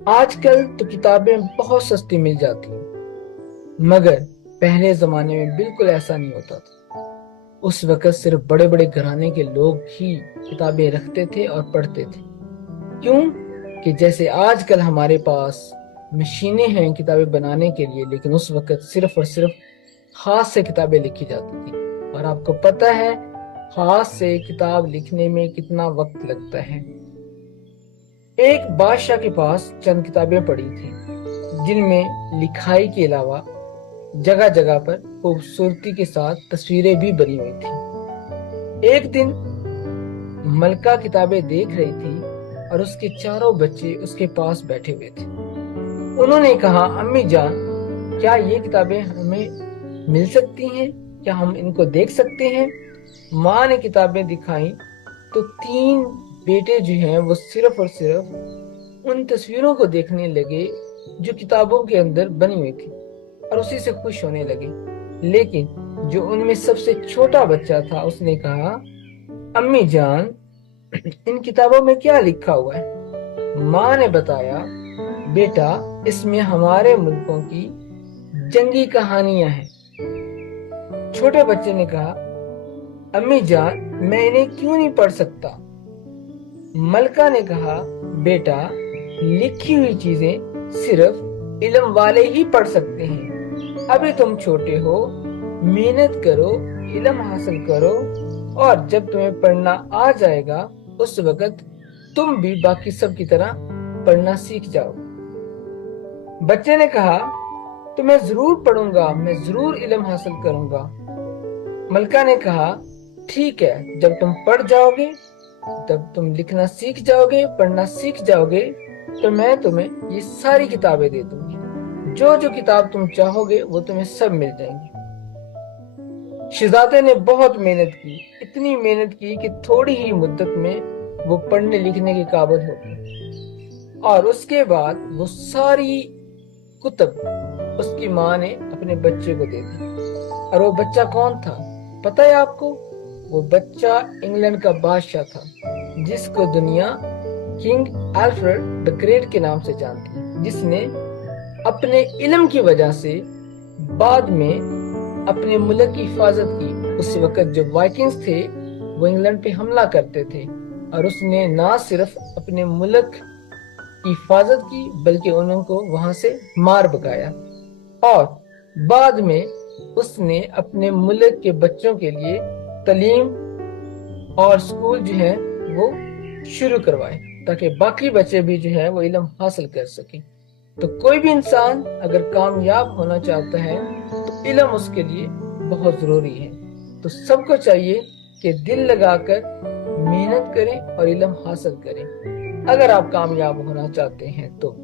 آج کل تو کتابیں بہت سستی مل جاتی ہیں، مگر پہلے زمانے میں بالکل ایسا نہیں ہوتا تھا۔ اس وقت صرف بڑے بڑے گھرانے کے لوگ ہی کتابیں رکھتے تھے اور پڑھتے تھے۔ کیوں کہ جیسے آج کل ہمارے پاس مشینیں ہیں کتابیں بنانے کے لیے، لیکن اس وقت صرف اور صرف ہاتھ سے کتابیں لکھی جاتی تھی۔ اور آپ کو پتہ ہے ہاتھ سے کتاب لکھنے میں کتنا وقت لگتا ہے۔ ایک بادشاہ کے پاس چند کتابیں پڑی تھیں جن میں لکھائی کے علاوہ جگہ جگہ پر خوبصورتی کے ساتھ تصویریں بھی بنی ہوئی تھیں۔ ایک دن ملکہ کتابیں دیکھ رہی تھی اور اس کے چاروں بچے اس کے پاس بیٹھے ہوئے تھے۔ انہوں نے کہا، امی جان، کیا یہ کتابیں ہمیں مل سکتی ہیں؟ کیا ہم ان کو دیکھ سکتے ہیں؟ ماں نے کتابیں دکھائیں تو تین بیٹے جو ہیں وہ صرف اور صرف ان تصویروں کو دیکھنے لگے جو کتابوں کے اندر بنی ہوئی تھی اور اسی سے خوش ہونے لگے۔ لیکن جو ان میں سب سے چھوٹا بچہ تھا اس نے کہا، امی جان، ان کتابوں میں کیا لکھا ہوا ہے؟ ماں نے بتایا، بیٹا، اس میں ہمارے ملکوں کی جنگی کہانیاں ہیں۔ چھوٹے بچے نے کہا، امی جان، میں انہیں کیوں نہیں پڑھ سکتا؟ ملکہ نے کہا، بیٹا، لکھی ہوئی چیزیں صرف علم والے ہی پڑھ سکتے ہیں۔ ابھی تم چھوٹے ہو، محنت کرو، علم حاصل کرو، اور جب تمہیں پڑھنا آ جائے گا اس وقت تم بھی باقی سب کی طرح پڑھنا سیکھ جاؤ۔ بچے نے کہا، تو میں ضرور پڑھوں گا، میں ضرور علم حاصل کروں گا۔ ملکہ نے کہا، ٹھیک ہے، جب تم پڑھ جاؤ گے، جب تم لکھنا سیکھ جاؤ گے، پڑھنا سیکھ جاؤ گے، تو میں تمہیں یہ ساری کتابیں دے دوں گی۔ جو جو کتاب تم چاہو گے وہ تمہیں سب مل جائیں گی۔ شہزادے نے بہت محنت کی، اتنی محنت کی کہ تھوڑی ہی مدت میں وہ پڑھنے لکھنے کے قابل ہو گئے، اور اس کے بعد وہ ساری کتب اس کی ماں نے اپنے بچے کو دے دی۔ اور وہ بچہ کون تھا پتہ ہے آپ کو؟ وہ بچہ انگلینڈ کا بادشاہ تھا جس کو دنیا کنگ الفریڈ دی گریٹ کے نام سے جانتی ہے، جس نے اپنے علم کی وجہ سے بعد میں اپنے ملک کی حفاظت کی۔ اس وقت جو وائکنگز تھے وہ انگلینڈ پہ حملہ کرتے تھے، اور اس نے نہ صرف اپنے ملک کی حفاظت کی بلکہ انہوں کو وہاں سے مار بھگایا، اور بعد میں اس نے اپنے ملک کے بچوں کے لیے تعلیم اور سکول جو ہے وہ شروع کروائے تاکہ باقی بچے بھی جو ہے وہ علم حاصل کر سکیں۔ تو کوئی بھی انسان اگر کامیاب ہونا چاہتا ہے تو علم اس کے لیے بہت ضروری ہے۔ تو سب کو چاہیے کہ دل لگا کر محنت کریں اور علم حاصل کریں اگر آپ کامیاب ہونا چاہتے ہیں تو۔